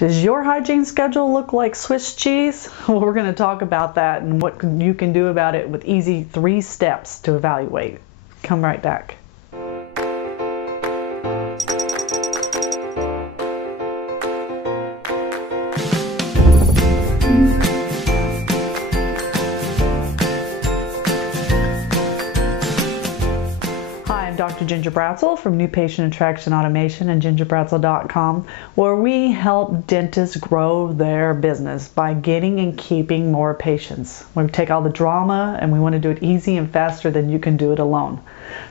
Does your hygiene schedule look like Swiss cheese? Well, we're going to talk about that and what you can do about it with easy 3 steps to evaluate. Come right back. Dr. Ginger Bratzel from New Patient Attraction Automation and gingerbratzel.com, where we help dentists grow their business by getting and keeping more patients. We take all the drama and we want to do it easy and faster than you can do it alone.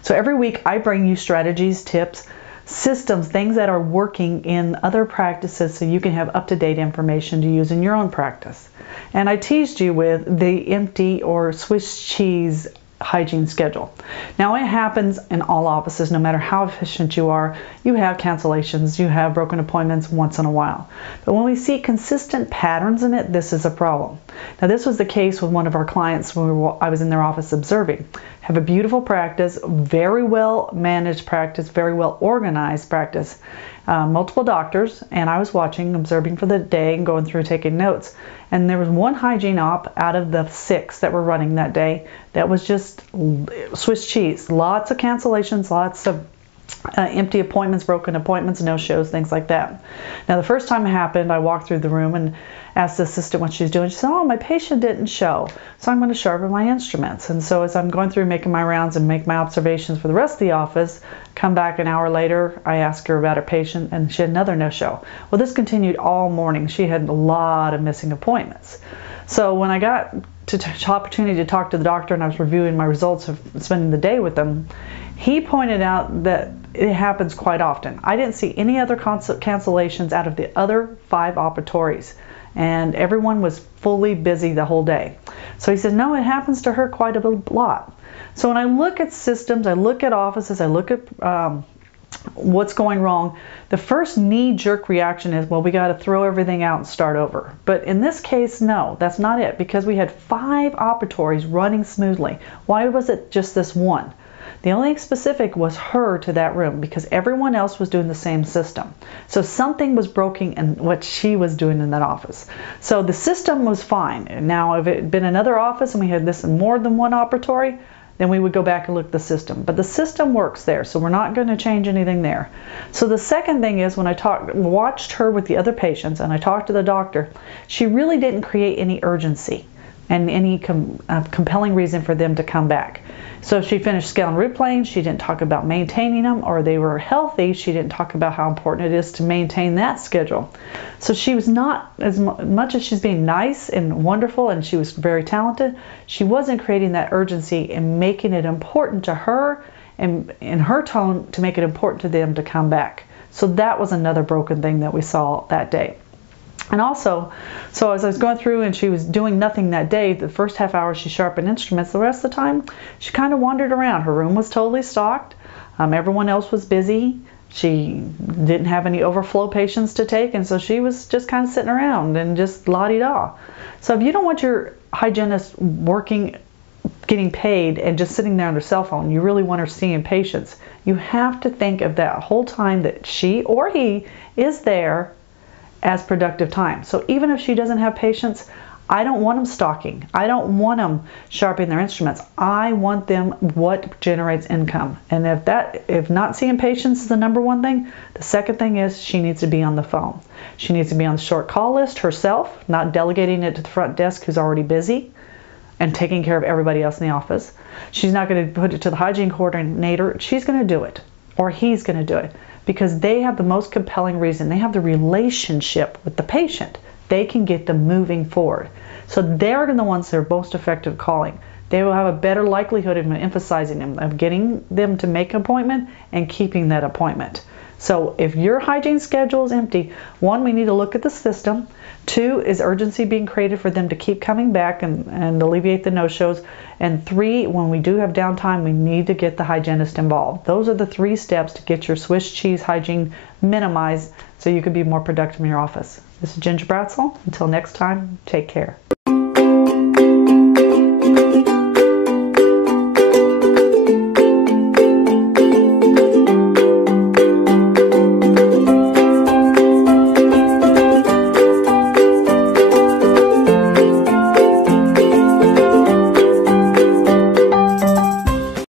So every week I bring you strategies, tips, systems, things that are working in other practices so you can have up-to-date information to use in your own practice. And I teased you with the empty or Swiss cheese hygiene schedule. Now it happens in all offices, no matter how efficient you are. You have cancellations, you have broken appointments once in a while. But when we see consistent patterns in it, this is a problem. Now this was the case with one of our clients when I was in their office observing. Have a beautiful practice, very well managed practice, very well organized practice, multiple doctors, and I was watching, observing for the day and going through taking notes. And there was one hygiene op out of the 6 that were running that day that was just Swiss cheese. Lots of cancellations, lots of empty appointments, broken appointments, no-shows, things like that. Now, the first time it happened, I walked through the room and asked the assistant what she's doing. She said, "Oh, my patient didn't show, so I'm going to sharpen my instruments." And so as I'm going through making my rounds and make my observations for the rest of the office, come back an hour later, I asked her about her patient, and she had another no-show. Well, this continued all morning. She had a lot of missing appointments. So when I got to opportunity to talk to the doctor and I was reviewing my results of spending the day with them, he pointed out that it happens quite often. I didn't see any other cancellations out of the other 5 operatories, and everyone was fully busy the whole day. So he said, no, it happens to her quite a lot. So when I look at systems, I look at offices, I look at what's going wrong, the first knee-jerk reaction is, well, we got to throw everything out and start over. But in this case, no, that's not it, because we had 5 operatories running smoothly. Why was it just this one? The only specific was her to that room because everyone else was doing the same system. So something was broken in what she was doing in that office. So the system was fine. Now, if it had been another office and we had this in more than one operatory, then we would go back and look at the system. But the system works there, so we're not going to change anything there. So the second thing is when I watched her with the other patients and I talked to the doctor, she really didn't create any urgency and any compelling reason for them to come back. So if she finished scale and root planes, she didn't talk about maintaining them, or they were healthy, she didn't talk about how important it is to maintain that schedule. So she was not, as much as she's being nice and wonderful and she was very talented, she wasn't creating that urgency and making it important to her and in her tone to make it important to them to come back. So that was another broken thing that we saw that day. And also, so as I was going through and she was doing nothing that day, the first half hour she sharpened instruments, the rest of the time she kind of wandered around. Her room was totally stocked. Everyone else was busy. She didn't have any overflow patients to take, and so she was just kind of sitting around and just la-di-da. So if you don't want your hygienist working, getting paid, and just sitting there on her cell phone, you really want her seeing patients, you have to think of that whole time that she or he is there as productive time. So even if she doesn't have patients, I don't want them stocking. I don't want them sharpening their instruments. I want them what generates income. And if not seeing patients is the #1 thing, the second thing is she needs to be on the phone. She needs to be on the short call list herself, not delegating it to the front desk who's already busy and taking care of everybody else in the office. She's not going to put it to the hygiene coordinator. She's going to do it, or he's going to do it, because they have the most compelling reason. They have the relationship with the patient. They can get them moving forward. So they're the ones that are most effective calling. They will have a better likelihood of emphasizing them, of getting them to make an appointment and keeping that appointment. So if your hygiene schedule is empty, 1, we need to look at the system. 2, is urgency being created for them to keep coming back and alleviate the no-shows. And 3, when we do have downtime, we need to get the hygienist involved. Those are the 3 steps to get your Swiss cheese hygiene minimized so you can be more productive in your office. This is Ginger Bratzel. Until next time, take care.